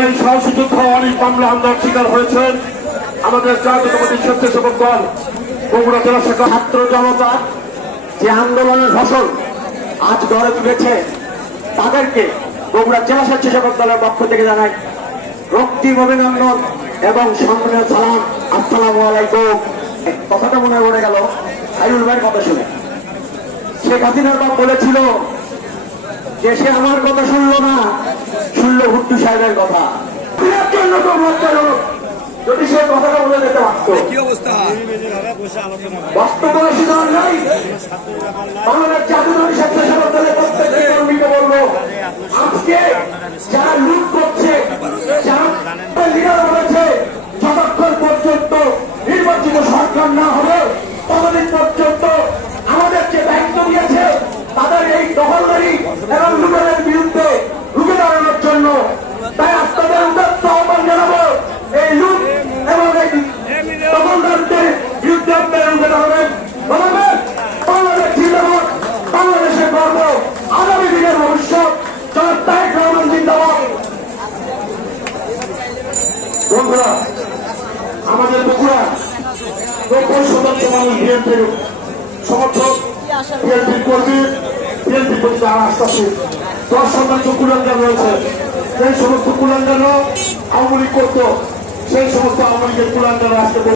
এই সাহসী যুদ্ধ অনেক মামলা হামলার শিকার হয়েছেন। আমাদের জাতীয়তাবাদী স্বেচ্ছাসেবক দল, বগুড়া জেলা শাখা ছাত্র জনতা, যে আন্দোলনের ফসল আজ গড়ে তুলেছে, তাদেরকে বগুড়া জেলা স্বেচ্ছাসেবক দলের পক্ষ থেকে জানাই রক্তিম অভিনন্দন এবং সম্মানীয় সালাম। আসসালামু আলাইকুম। কথাটা মনে পড়ে গেল সাইরুল ভাইয়ের কথা শুনে। শেখ হাসিনার বাপ বলেছিল সে আমার কথা শুনলো না শুনলো হুট্টু সাহেবের কথা। বৃহত্তর লোক। লজ্জাজনক যদি সে কথাটা বলে যেতে পারত। কি অবস্থা? বাস্তব সুযোগ নাই। বাংলাদেশ জাতীয় স্বেচ্ছাসেবক দলের প্রত্যেকটি কর্মীকে বলব আজকে যারা লুট করছে যারা লিডার বলেছে যতক্ষণ পর্যন্ত নির্বাচিত সরকার না হবে ততদিন পর্যন্ত যারা তাই রহমান জিন্দাবাদ বন্ধুরা, আমাদের বগুড়া নব্বই শতাংশ মানুষ বিএনপির সমর্থক। বিএনপির কর্মী বিএনপির প্রতি তারা আসতেছে দশ শতাংশ কুলাঙ্গার রয়েছে। সেই সমস্ত কুলাঙ্গাররা আওয়ামী লীগ করতো, সেই সমস্ত আওয়ামী লীগের কুলাঙ্গাররা আজকে